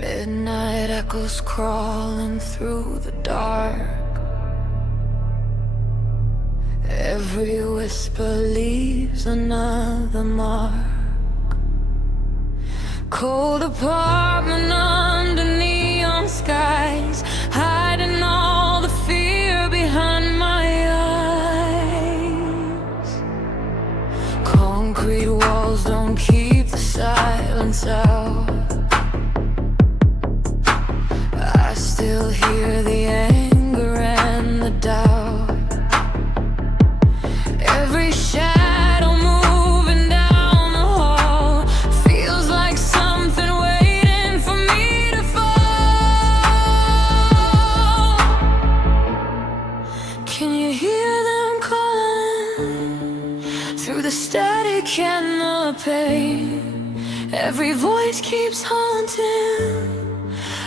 Midnight echoes crawling through the dark. Every whisper leaves another mark. Cold apartment under neon skies, hiding all the fear behind my eyes. Concrete walls don't keep the silence out. I still hear the anger and the doubt. Every shadow moving down the hall feels like something waiting for me to fall. Can you hear them calling through the static and the pain? Every voice keeps haunting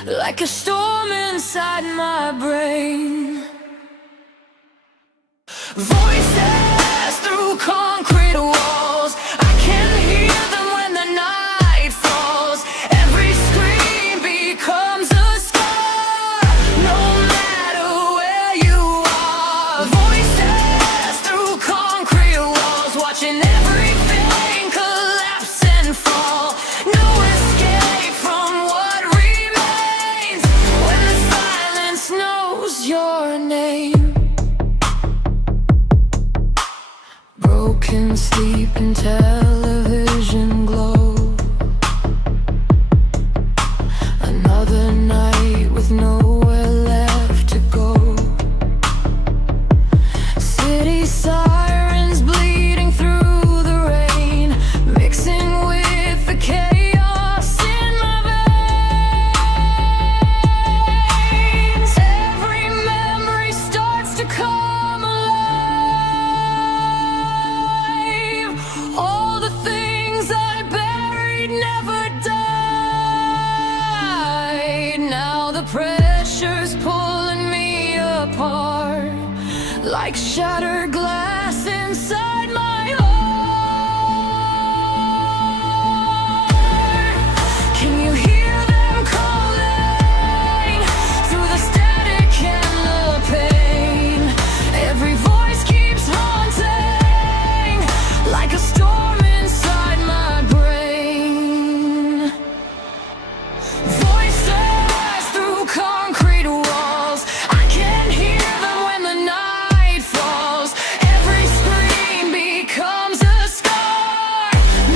like a storm inside my brain. Voices through concrete walls, I can hear them when the night falls. Every scream becomes a scar, no matter where you are. Voices through concrete walls, watching everything collapse and fall. No escape from what remains when the silence knows your name. Broken sleep and television glow. Another night with nowhere left to go. City sirens bleeding through the rain, mixing with the chaos in my veins. Every memory starts to come alive. All the things I buried never died. Now the pressure's pulling me apart, like shattered glass inside my heart. Can you hear them calling through the static and the pain? Every voice keeps haunting like a storm inside my brain. Voices through concrete walls, I can hear them when the night falls. Every scream becomes a scar,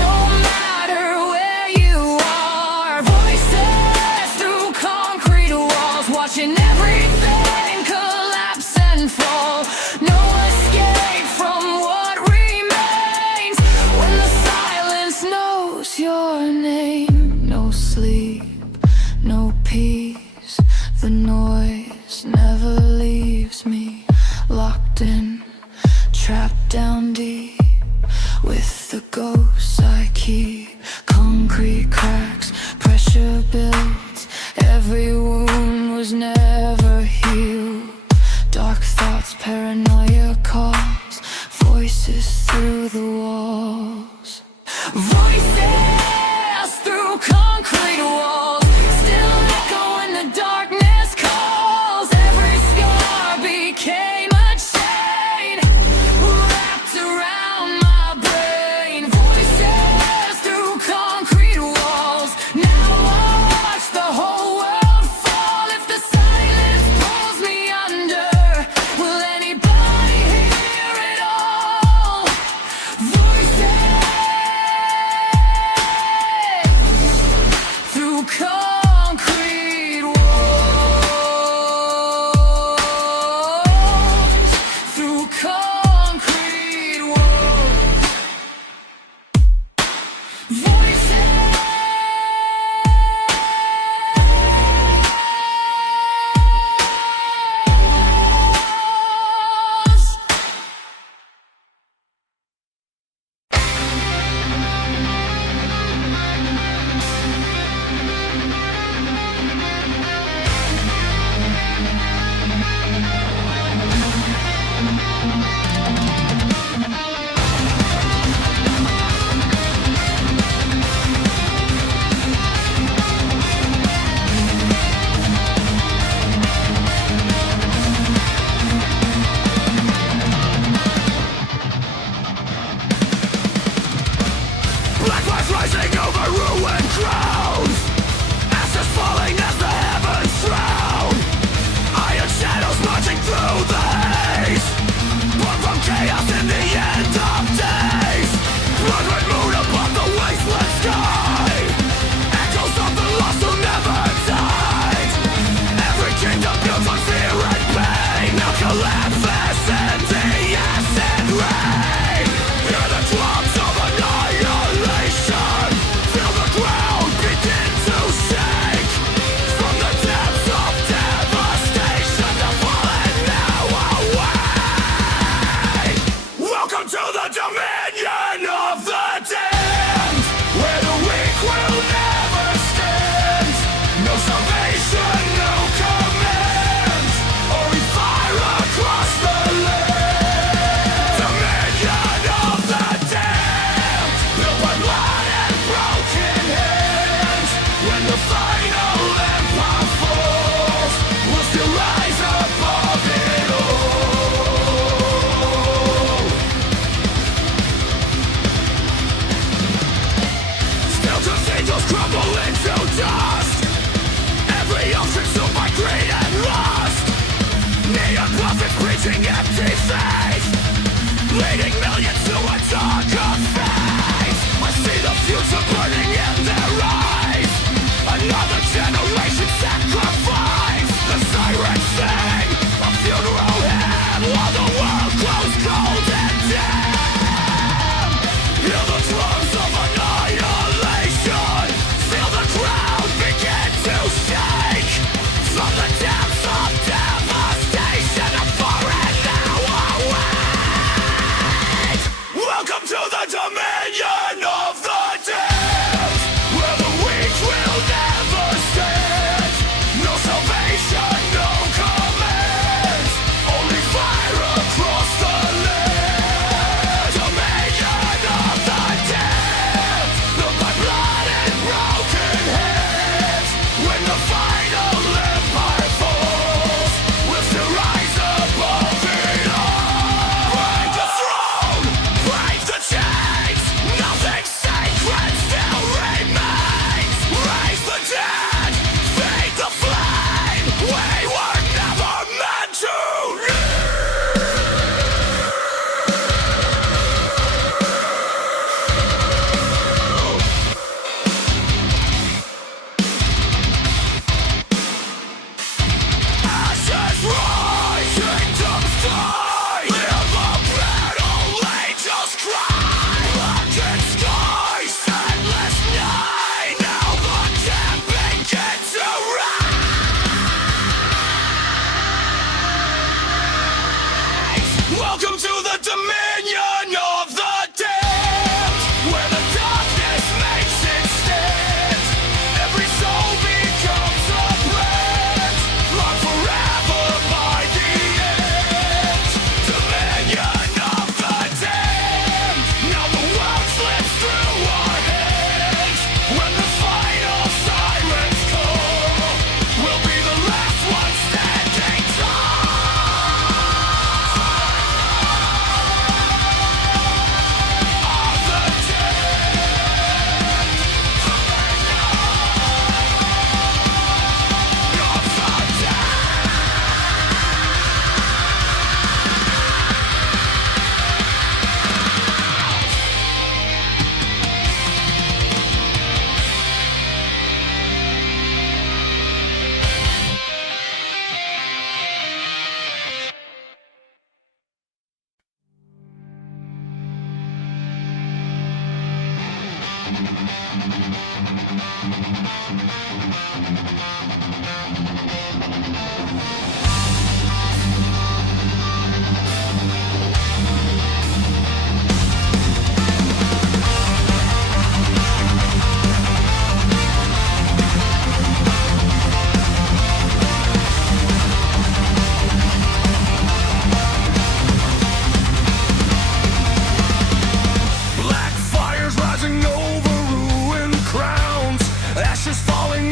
no matter where you are. Voices through concrete walls, watching everything collapse and fall. No escape from what remains when the silence knows your name. No sleep, no peace, the noise never leaves me. Locked in, trapped down deep with the ghosts I keep. Concrete cracks, pressure builds, every wound was never healed. Dark thoughts, paranoia calls, voices through the walls. Voices through concrete walls, still echo when the darkness calls. Every scar became a chain wrapped around my brain. Voices through concrete walls, now I watch the whole world fall. If the silence pulls me under, will anybody hear it all? Voices dominion of the damned, where the weak will never stand. No salvation, no command, only fire across the land. Dominion of the damned, look by blood and broken hands. When the final empire falls, we'll still rise above it all. Break the throne, break the chains, nothing sacred still remains. Raise the dead, feed the flame, we were never meant to ashes rise, kingdoms die. Live a battle, angels cry. Blackened skies, endless night. Now the dead begin to rise. Welcome to the dominion of the damned, where the darkness makes its stand. Every soul becomes a brand, locked forever by the end. Dominion of the damned, now the world slips through our hands. When the final sirens call, we'll be the last one standing tall. Of the damned, of the black fires rising over ruined crowns, ashes falling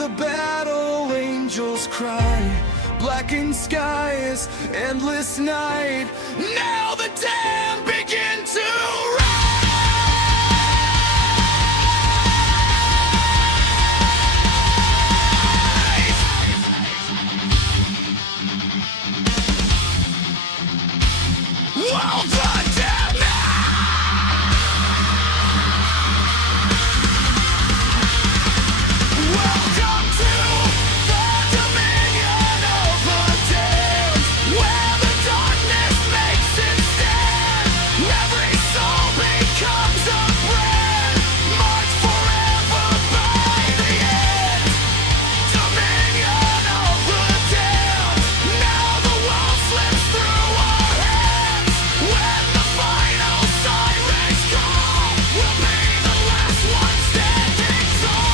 the battle angels cry, blackened skies, endless night. Now the damned begin to rise. Well, the damned welcome to the dominion of the damned, where the darkness makes its stand. Every soul becomes a brand, marked forever by the end. Dominion of the damned, now the world slips through our hands. When the final sirens call, we'll be the last one standing tall.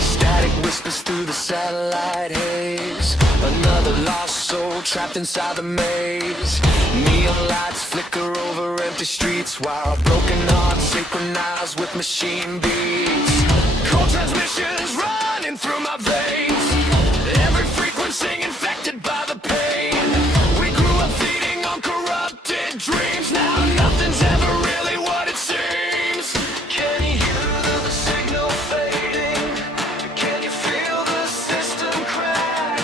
Static whispers through the satellite haze. Another lost soul trapped inside the maze. Neon lights flicker over empty streets, while broken hearts synchronize with machine beats. Cold transmissions running through my veins. Every frequency infected by the pain. We grew up feeding on corrupted dreams. Now nothing's ever really what it seems. Can you hear the signal fading? Can you feel the system crack?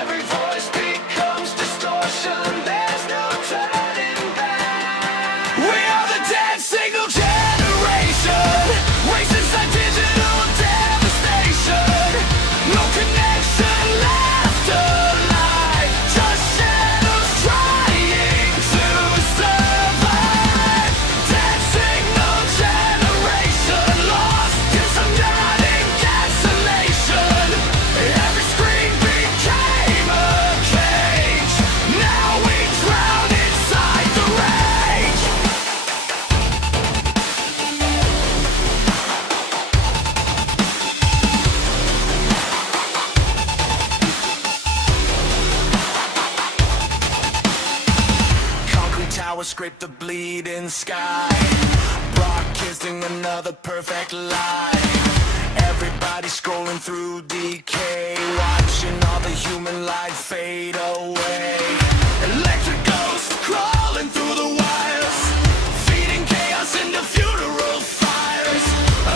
Every voice becomes distortion. There's no turning back. We are the dead signal generation. Races like digital devastation. No connection left alive. Just shadows trying to survive. Dead signal generation, lost in some dying cancellation. Every screen became a cage. Now we drown inside the rage. Concrete towers scrape the bleeding sky. Broadcasting another perfect lie. Everybody scrolling through decay, watching all the human life fade away. Electric ghosts crawling through the wires, feeding chaos into funeral fires.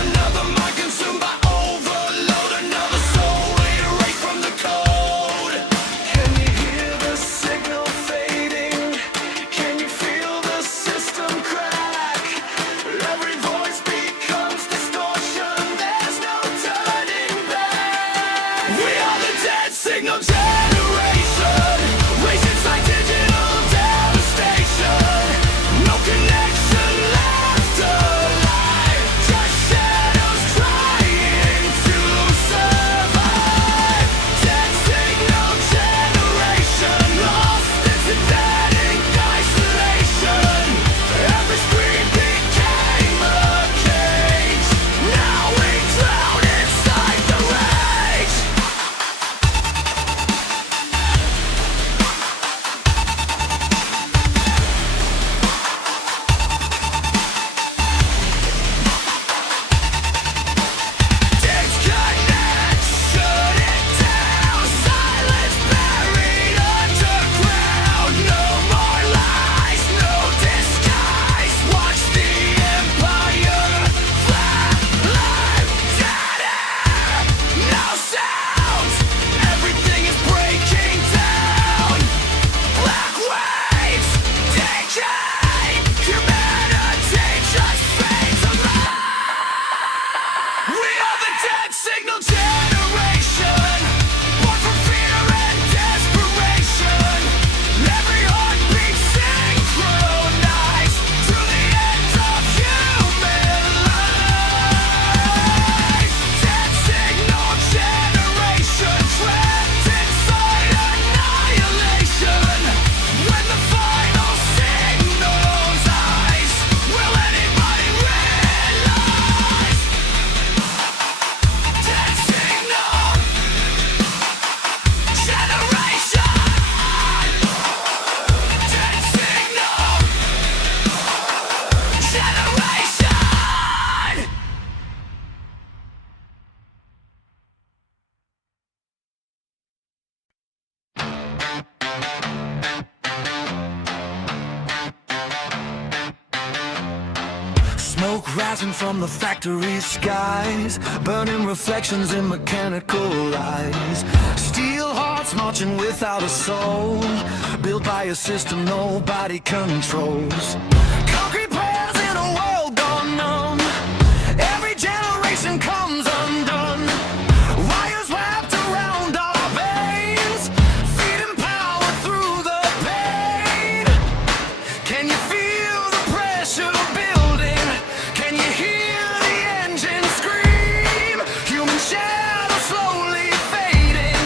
Another mind consumed by overload. Another soul erased from the code. Can you hear the signal fading? Can you feel the system crack? Every voice becomes distortion. There's no turning back. We are the dead signal generation. rising from the factory skies, burning reflections in mechanical eyes. Steel hearts marching without a soul, built by a system nobody controls. Concrete prayers in a world gone numb, every generation comes undone. Wires wrapped around our veins, feeding power through the pain. Can you feel the pressure building? Can you hear the engine scream? Human shadows slowly fading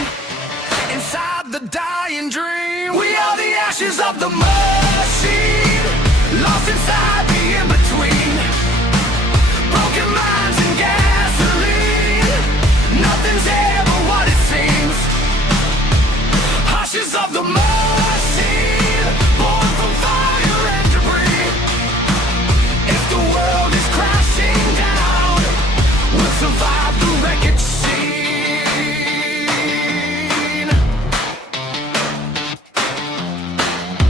inside the dying dream. We are the ashes of the machine, lost inside the in-between. Broken minds and gasoline, nothing's ever what it seems. Ashes of the machine, born from fire and debris. If the world is crashing down, we'll survive the wreckage scene.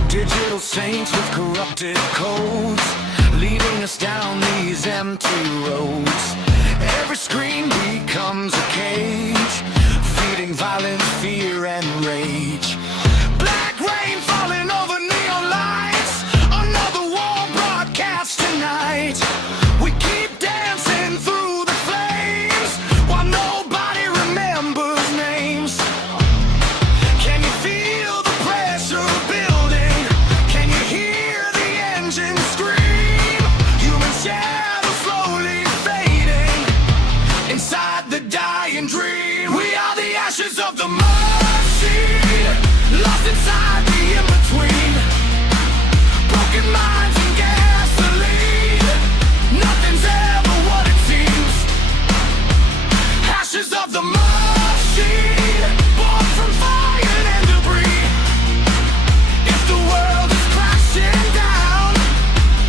Digital saints with corrupted codes, leading us down these empty roads. Every screen becomes a cage, feeding violence, fear, and rage. Black rain falling over neon lights, another war broadcast tonight. We keep dancing through the flames while nobody remembers names. Can you feel the pressure building? Can you hear the engine scream? Human shadows slowly fading inside the dying dream. We are the ashes of the machine, lost inside the in-between. Broken minds and gasoline, nothing's ever what it seems. Ashes of the machine, born from fire and debris. If the world is crashing down,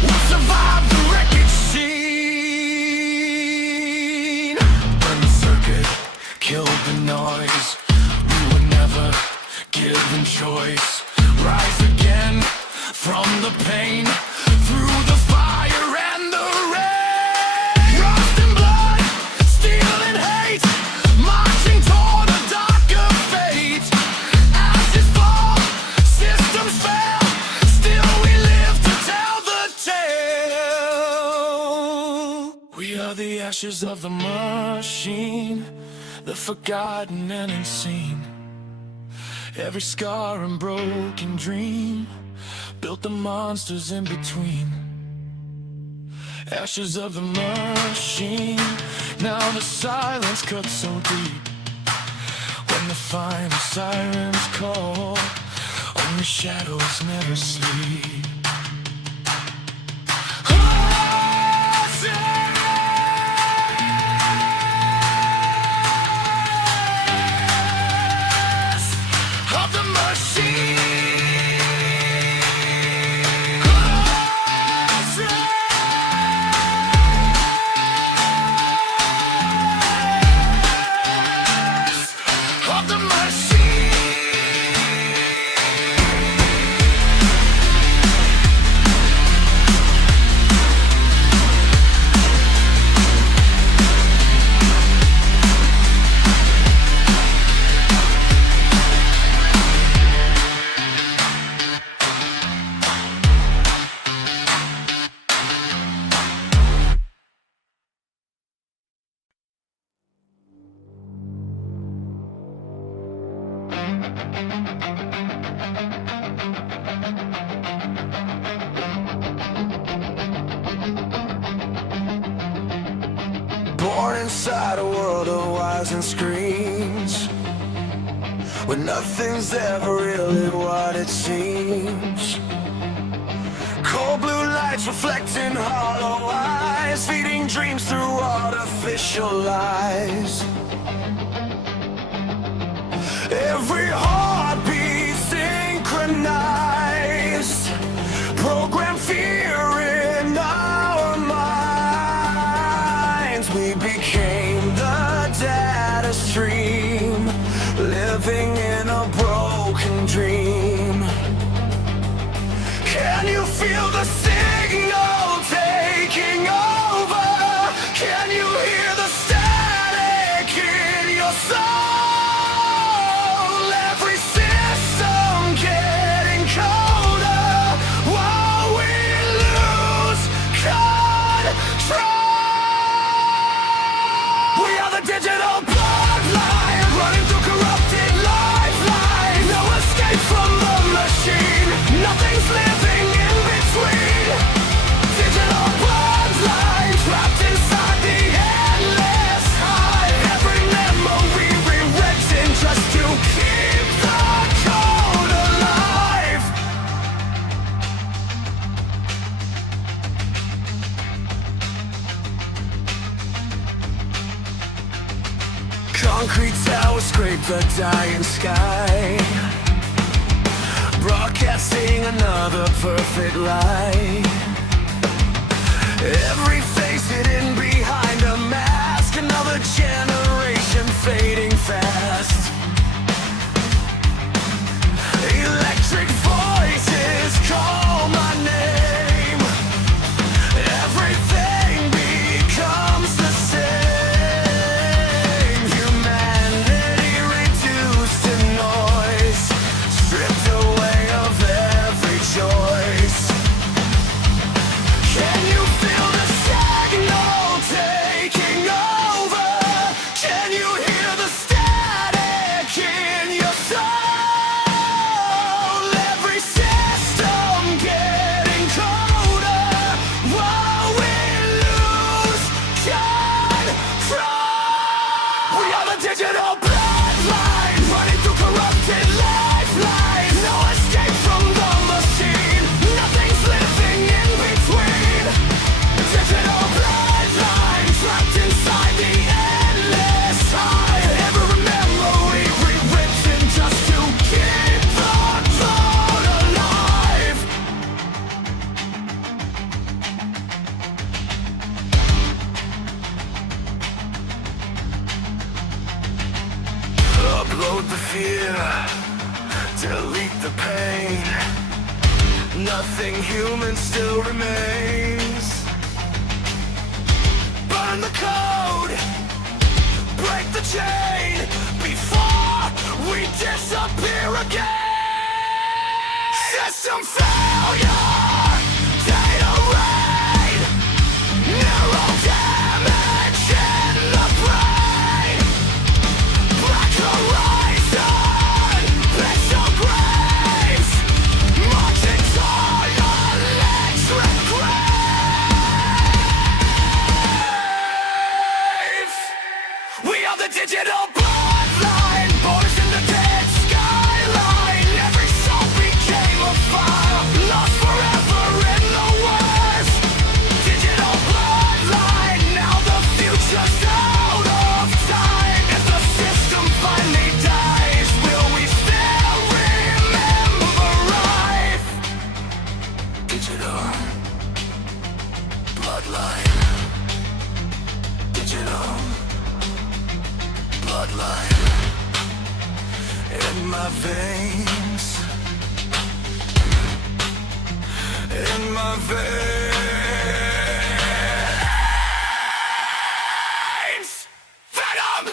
we'll survive the wreckage scene. Burn the circuit, kill the noise. We were never given choice. Rise again from the pain, through the fire and the rain. Rust and blood, steel and hate, marching toward a darker fate. Ashes fall, systems fail, still we live to tell the tale. We are the ashes of the machine, the forgotten and unseen. Every scar and broken dream built the monsters in between. Ashes of the machine, now the silence cuts so deep. When the final sirens call, only shadows never sleep. Of the machine, of the machine. Born inside a world of wires and screens, where nothing's ever really what it seems. Cold blue lights reflecting hollow eyes, feeding dreams through artificial lies. Every heartbeat synchronized, program fear in our minds. We became the data stream, living in a broken dream. Can you feel the signal taking over? scrape the dying sky, broadcasting another perfect lie. Every face hidden behind a mask, another generation fading fast. Electric voices call my name. Everything becomes the same. Humanity reduced to noise, stripped away of every choice. Can you feel the signal taking over? Can you hear the static in your soul? Every system getting colder while we lose control. We are the digital bloodline, running through corrupted lifelines. No escape from the machine, nothing's living in between. Digital bloodline, trapped inside the endless tide. Every memory rewritten just to keep the clone alive. Upload the fear, delete the pain. Nothing human still remains. Burn the code, break the chain before we disappear again. System failure, data raid, neural damage in the brain. Black horizon, pixel graves, marching toward electric graves. We are the digital bloodline, boys in the dead skyline. Every soul became a fire, lost forever in the worst. Digital bloodline, now the future's out of time. If the system finally dies, will we still remember life? Digital bloodline. Digital bloodline. In my veins. In my veins. Venom!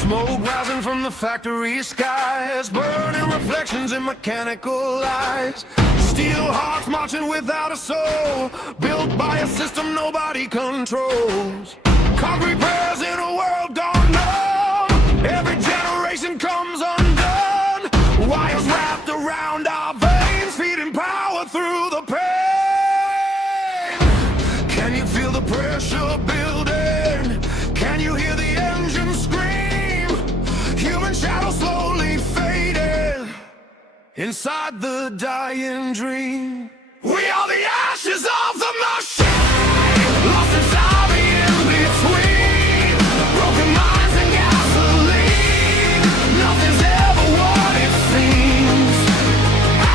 Smoke rising from the factory skies, burning reflections in mechanical eyes. Steel hearts marching without a soul, built by a system nobody controls. Concrete prayers in a world gone numb. Every generation comes undone. Wires wrapped around our veins, feeding power through the pain. Can you feel the pressure building? Can you hear the engine scream? Human shadow slowly fading inside the dying dream. We are the ashes of the machine, lost inside the in-between. Broken minds and gasoline, nothing's ever what it seems.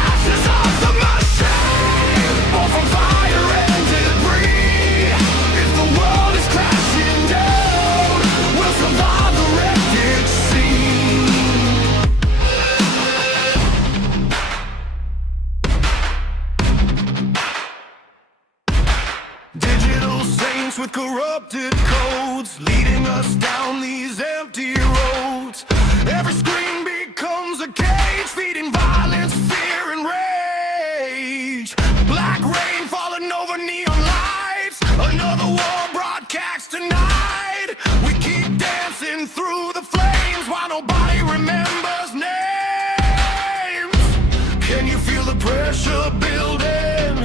Ashes of the machine, born from fire and debris. If the world is crashing down, we'll survive the wreckage scene. Digital saints with corrupted codes, leading us down these empty roads. Every screen becomes a cage, feeding violence, fear, and rage. Black rain falling over neon lights, another war broadcast tonight. We keep dancing through the flames while nobody remembers names. Can you feel the pressure building?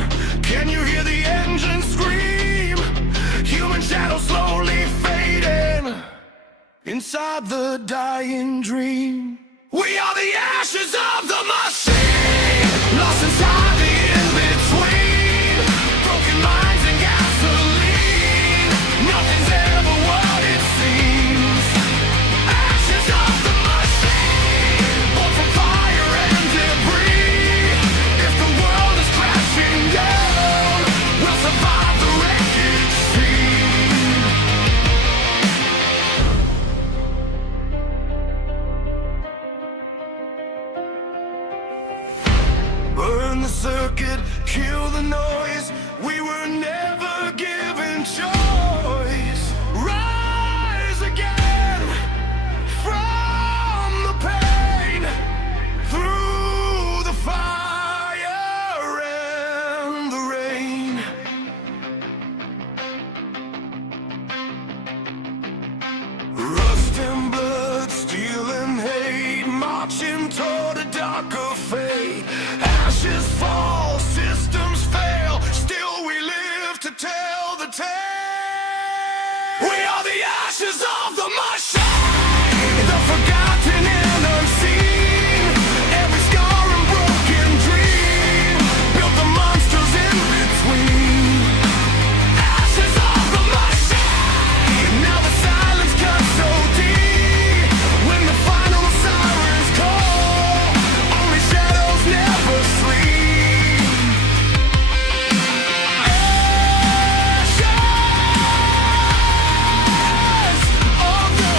Can you hear the engine scream? Human shadows slowly fading inside the dying dream. We are the ashes of the machine, lost inside the in-between. Broken minds and gasoline, nothing's ever what it seems. Ashes of the machine, born from fire and debris. If the world is crashing down, we'll survive the wreckage scene. Burn the circuit, kill the noise. We were never given choice. Rise again from the pain, through the fire and the rain. Rust and blood, steel and hate, marching toward a darker fate. Ashes fall, systems fail, still we live to tell the tale. We are the ashes of the machine, the forgotten and unseen. Every scar and broken dream built the monsters in between. Ashes of the machine, now the silence cuts so deep. When the final sirens call, only shadows never sleep. Ashes of the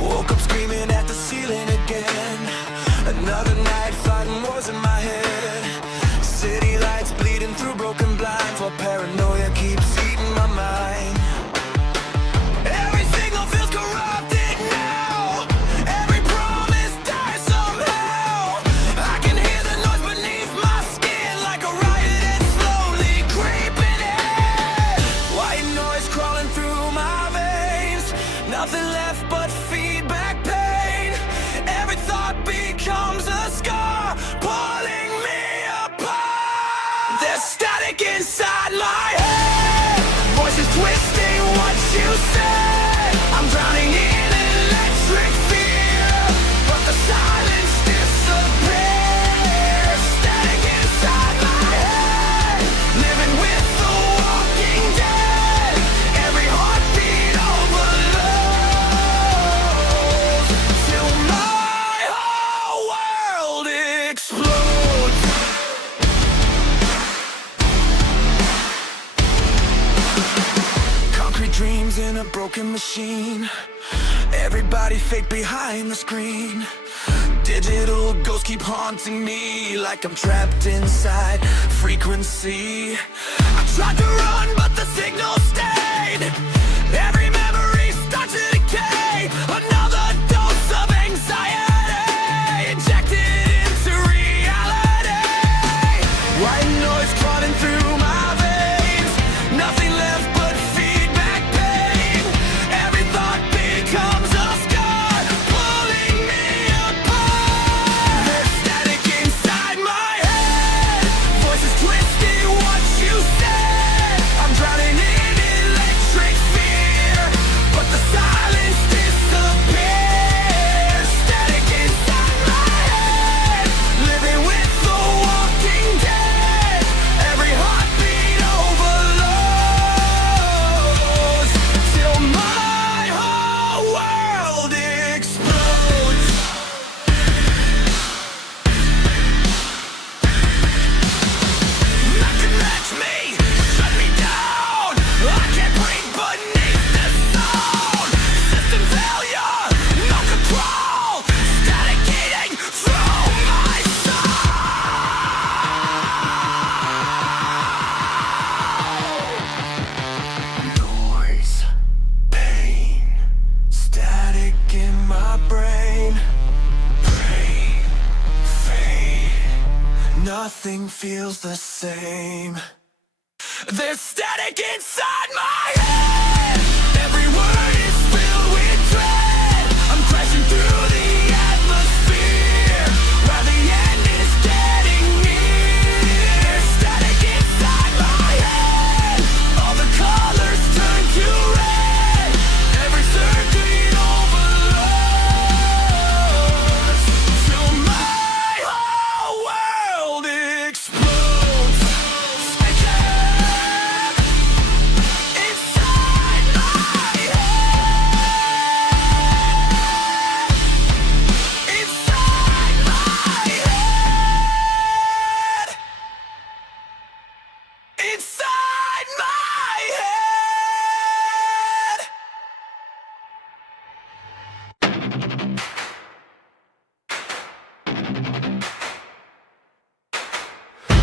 Woke up screaming at the ceiling again. Another night fighting wars in my head. City lights bleeding through broken blinds, while paranoia keeps eating my mind. Every signal feels corrupted now. Every promise dies somehow. I can hear the noise beneath my skin, like a riot and slowly creeping in. White noise crawling through my veins. Nothing left but feedback pain. Every thought becomes a scar, pulling me apart. There's static inside my head, voices twisting what you said. I'm drowning in electric fear, but the silence disappears. Static inside my head, living with the walking dead. Every heartbeat overloads, till my whole world explodes. Concrete dreams in a broken machine. Everybody fake behind the screen. Digital ghosts keep haunting me, like I'm trapped inside frequency. I tried to run, but the signal stayed. Every memory starts to decay. Another dose of anxiety injected into reality. White noise crawling through my veins. Nothing left but feedback pain. Every thought becomes a scar, pulling me apart. There's static inside my head, voices twisting what you said. I'm drowning in electric fear, but the silence disappears. Static inside my head, living with the walking dead. Every heartbeat nothing feels the same. There's static inside my head. Every word is filled with dread. I'm crashing through the atmosphere while the end is getting near. There's static inside my head. All the colors turn to red. Every circuit overloads till my whole world explodes. Inside my head. Inside my head. Inside my head.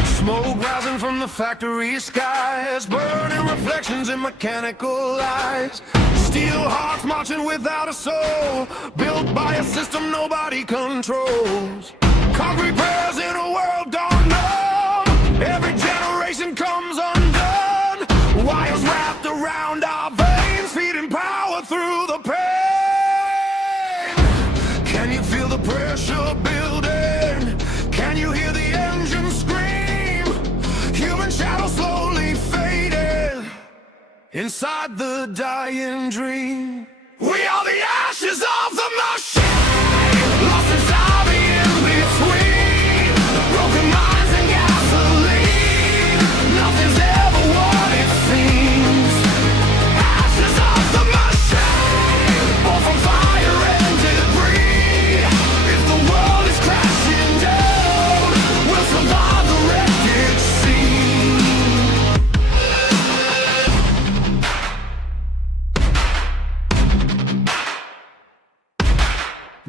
Smoke rising from the factory skies, burning reflections in mechanical eyes. Steel hearts marching without a soul, built by a system nobody controls. Concrete prayers in a world gone numb. Every generation comes undone. Wires wrapped around our veins, feeding power through the pain. Can you feel the pressure building? Can you hear the engine scream? Human shadow slowly fading inside the dying dream. We are the ashes of the machine, lost inside the in-between. Broken minds and gasoline. Nothing's ever what it seems. Ashes of the machine, born from fire and debris. If the world is crashing down, we'll survive the wreckage scene.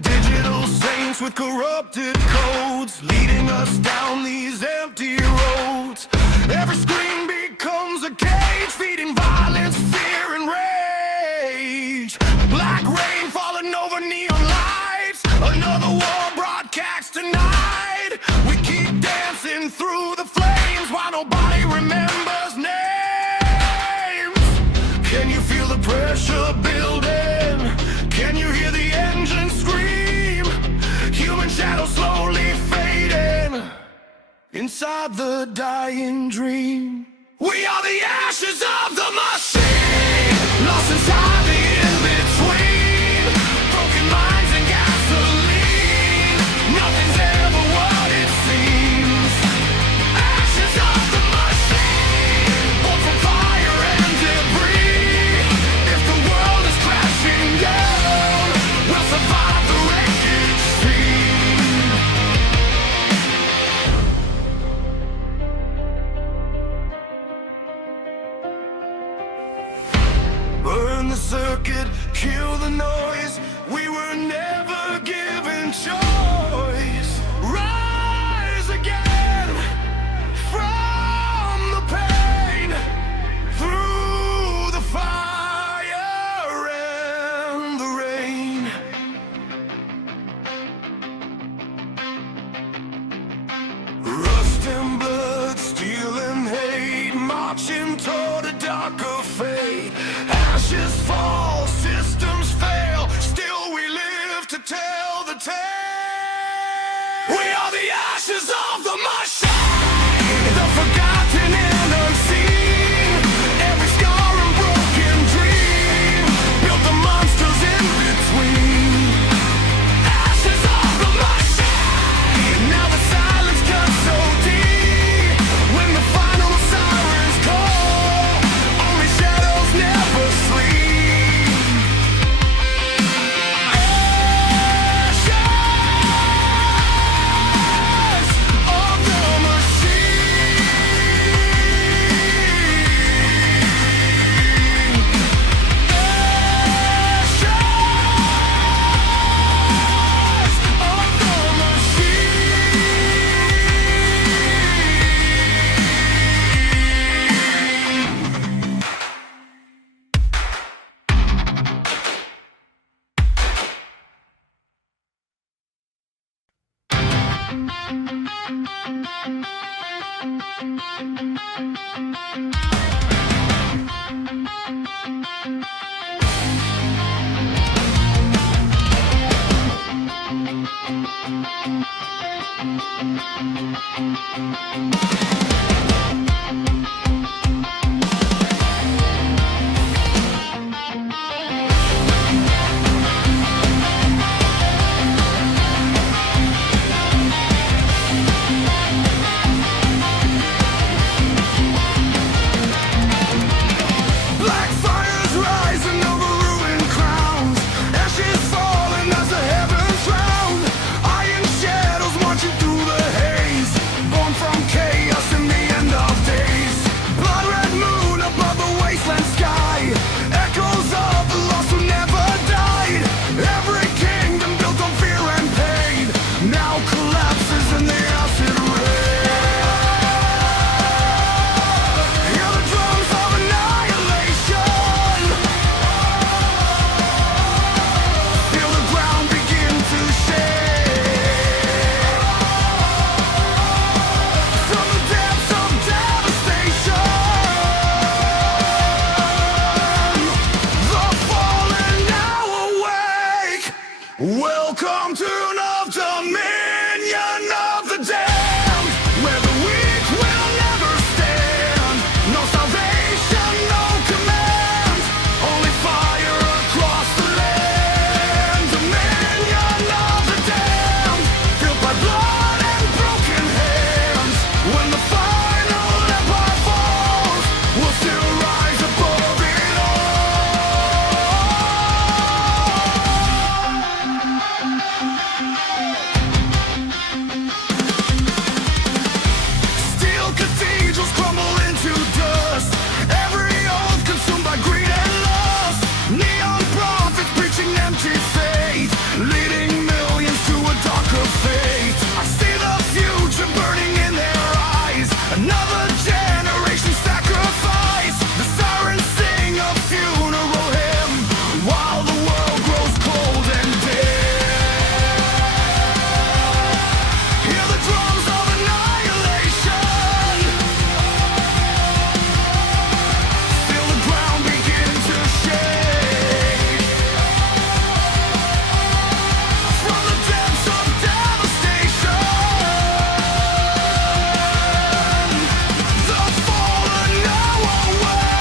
Digital saints with corrupted codes, leading us down these empty roads. Every screen becomes a cage, feeding violence, fear, and rage. Black rain falling over neon lights, another war broadcast tonight. We keep dancing through the flames while nobody remembers names. Can you feel the pressure building? Can you hear the engine scream? Human shadow slowly fading inside the dying dream. We are the ashes of the machine, lost inside the in-between. Broken minds and gasoline. Nothing's ever what it seems. Ashes of the machine, born from fire and debris. If the world is crashing down, we'll survive the wreckage scene. Burn the circuit, kill the noise. We were never given choice. Rise again from the pain, through the fire and the rain. Rust and blood, steel and hate, marching toward a darker fate. Ashes fall, systems fail, still we live to tell the tale. We are the ashes of the machine, the forgotten and unseen. Every scar and broken dream built the monsters in between. Ashes of the machine, now the silence cuts so deep. When the final sirens call, only shadows never sleep. Ashes of the machine. Black fires rising over ruined crowns, ashes falling as the heavens round. Iron shadows marching through the haze, born from chaos in the end of days. Blood red moon above the wasteland sky, echoes of the lost who never died. Every kingdom built on fear and pain now collapses in the acid rain. Hear the drums of annihilation, feel the ground begin to shake. From the depths of devastation, the fallen now awake. Welcome to the dominion of the damned, where the weak will never stand. No salvation, no command, only fire across the land. Dominion of the damned, filled by blood and broken hands. When the final empire falls, we'll still rise above it all. Steel cathedrals crumble into dust, every oath consumed by greed and lust. Neon prophets preaching empty faith, leading millions to a darker fate. I see the future burning in their eyes, another generation sacrifice. The sirens sing a funeral hymn while the world grows cold and dead. Hear the drums of annihilation, feel the ground begin to shake. From the depths of devastation, the fallen now awake.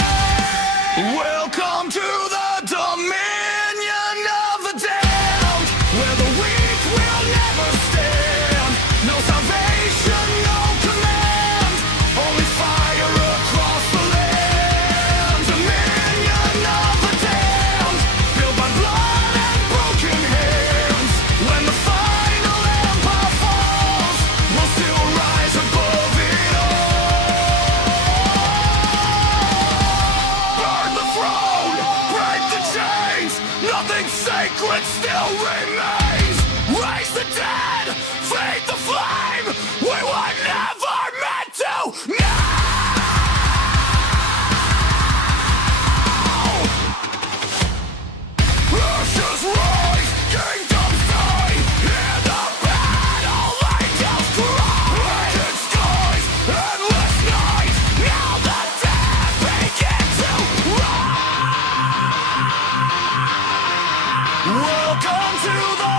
Welcome to the dominion of the damned, where the weak will never stand. No salvation, no command, only fire across the land. Dominion of the damned, filled by blood and broken hands. When the final empire falls, we'll still rise above it all. Burn the throne, break the chains, nothing sacred still remains. Raise the dead, feed the flame, we were never meant to know. Ashes rise, kingdoms die, in the battle angels cry. Blackened skies, endless night, now the dead begin to rise. Welcome to the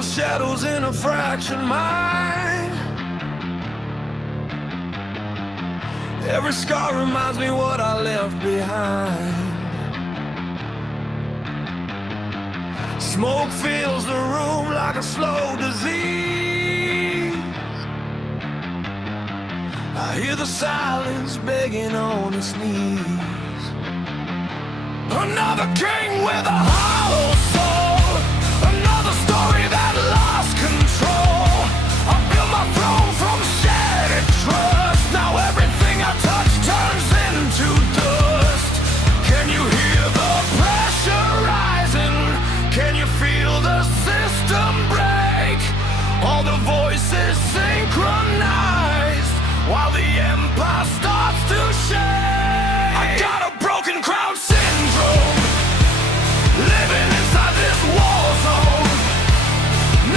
feel shadows in a fractured mind. Every scar reminds me what I left behind. Smoke fills the room like a slow disease. I hear the silence begging on its knees. Another king with a hollow soul, another story that lost control. I built my throne from shattered trust. Now everything I touch turns into dust. Can you hear the pressure rising? Can you feel the system break? All the voices synchronized while the empire starts to shake. I got a broken crown syndrome, living inside this war zone.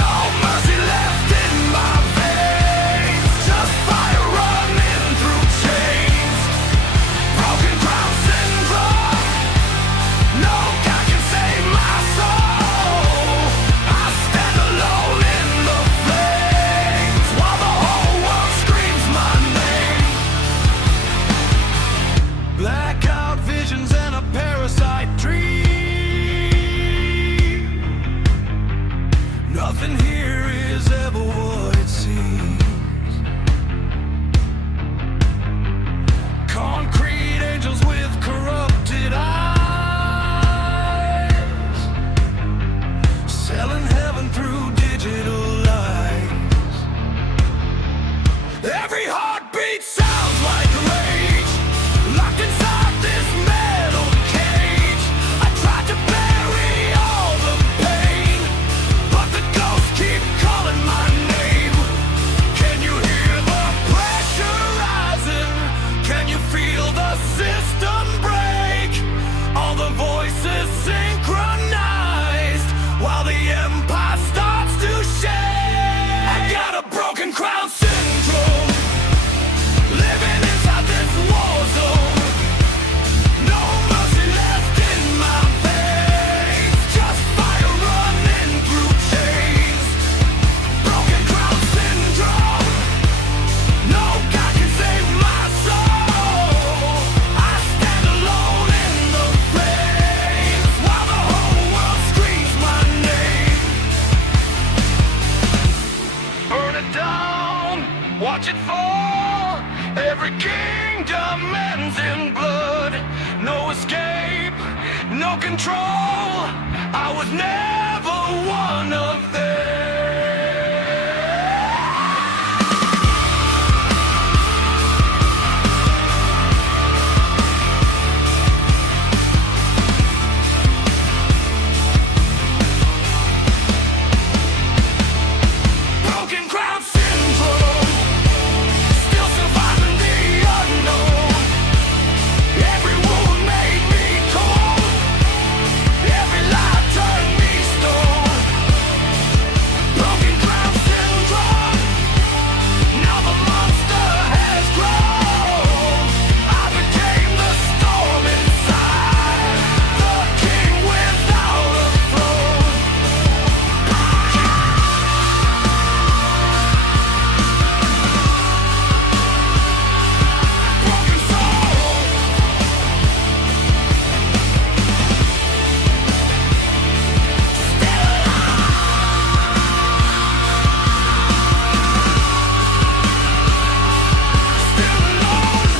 No mercy left in my veins, just fire running through chains. Broken crown syndrome, no God can save my soul. I stand alone in the flames while the whole world screams my name. Blackout visions and a parasite dream. Nothing here is ever what it seems. Concrete angels with corrupted eyes, selling heaven through digital lies. Every heartbeat sounds like rage, locked inside this metal cage. I tried to bury all the pain, but the ghosts keep calling my name. Can you hear the pressure rising? Can you feel the system break? All the voices synchronized while the empire starts to shake. I got a broken crown syndrome, living inside this war zone. No mercy left in my veins, just fire running through chains. Broken crown syndrome, no God can save my soul. I stand alone in the flames while the whole world screams my name. Burn it down, watch it fall. Every kingdom ends in blood. No escape, no control. I was never one of them. Broken crown syndrome, still surviving the unknown. Every wound made me cold, every lie turned me stone. Broken crown syndrome, now the monster has grown. I became the storm inside, the king without a throne. Broken soul, still alone.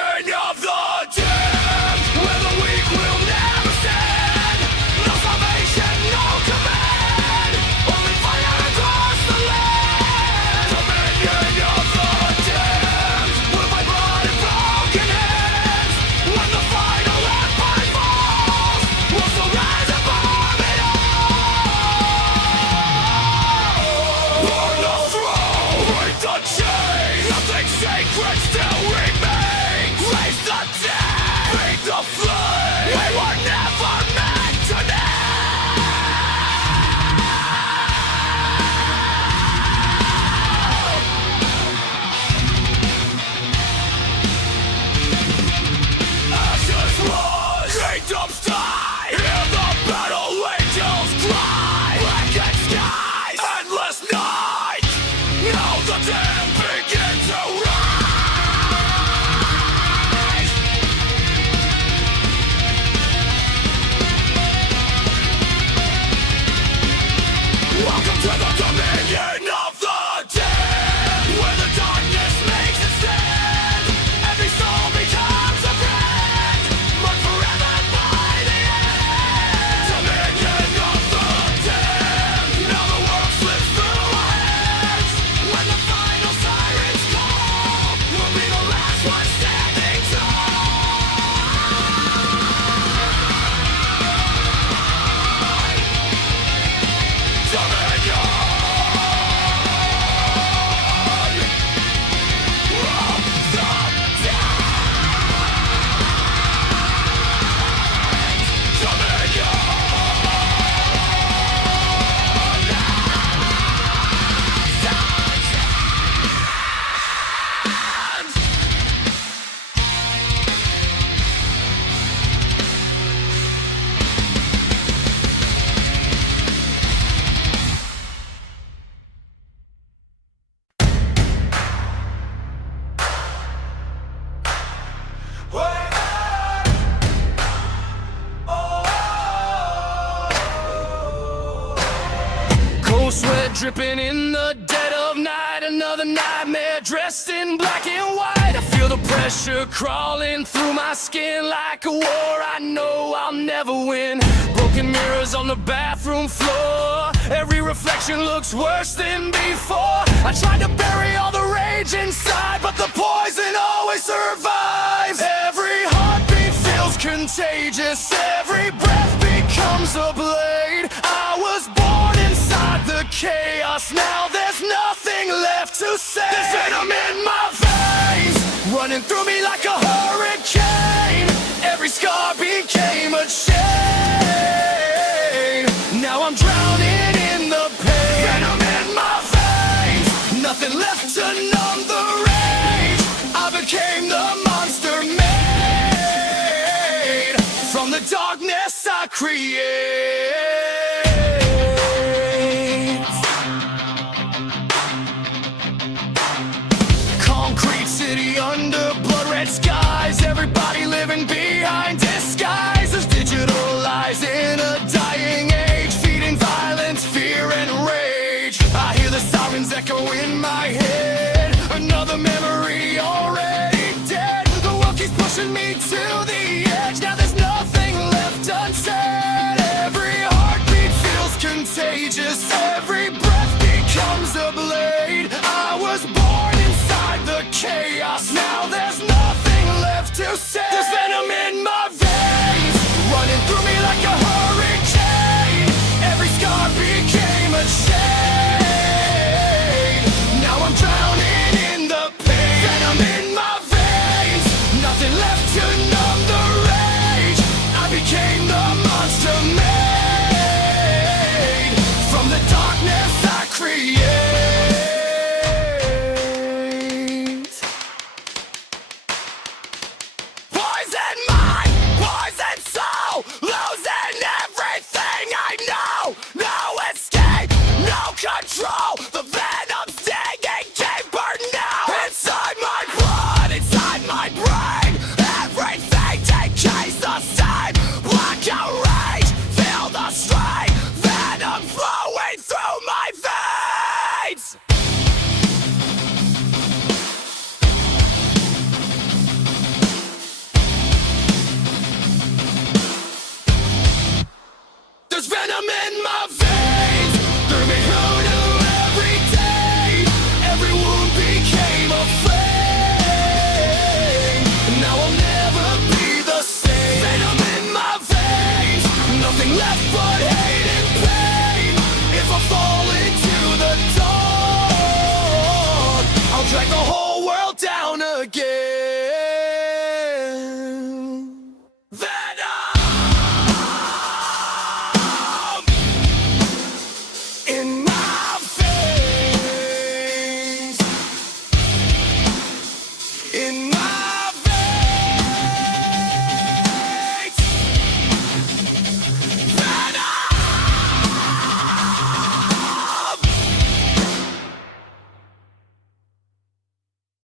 Dominion of the damned, where the weak will never stand. No salvation, no command, only fire across the land. Dominion of the damned, with my blood and broken hands. When the final empire falls, we'll still rise above it all. On the throne, break the chain. Nothing sacred still remains. Raise the dead, feed the flame. We were never meant to ashes rise, kingdoms die. Hear the battle angels cry. Blackened skies, endless night. Now the damned begin to rise. Welcome to the dominion of the dead, where the darkness makes it stand. Every soul becomes a friend, marked forever by the end. Dominion of the dead, now the world slips through our hands. When the final sirens call, we'll be the last one standing tall. Cold sweat dripping in the dead of night. Another nightmare dressed in black and white. I feel the pressure crawling through my skin like a war I know I'll never win. Broken mirrors on the bathroom floor. Every reflection looks worse than before. I tried to bury all the rage inside, but the poison always survives. Every heartbeat feels contagious. Every breath becomes a blade. I was born inside the chaos. Now there's nothing left to say. There's venom in my veins, running through me like a hurricane. Every scar became a chain. Now I'm drowning in the pain. Venom in my veins, nothing left to numb the rage. I became the monster made from the darkness I create. Concrete city under blood red skies. Everybody living behind disguises. Digital lies in a dying age, feeding violence, fear and rage. I hear the sirens echo in my head. Another memory already dead. The world keeps pushing me to the edge. Now there's nothing left unsaid. Every heartbeat feels contagious. Every breath becomes a blade. I was born inside the chaos.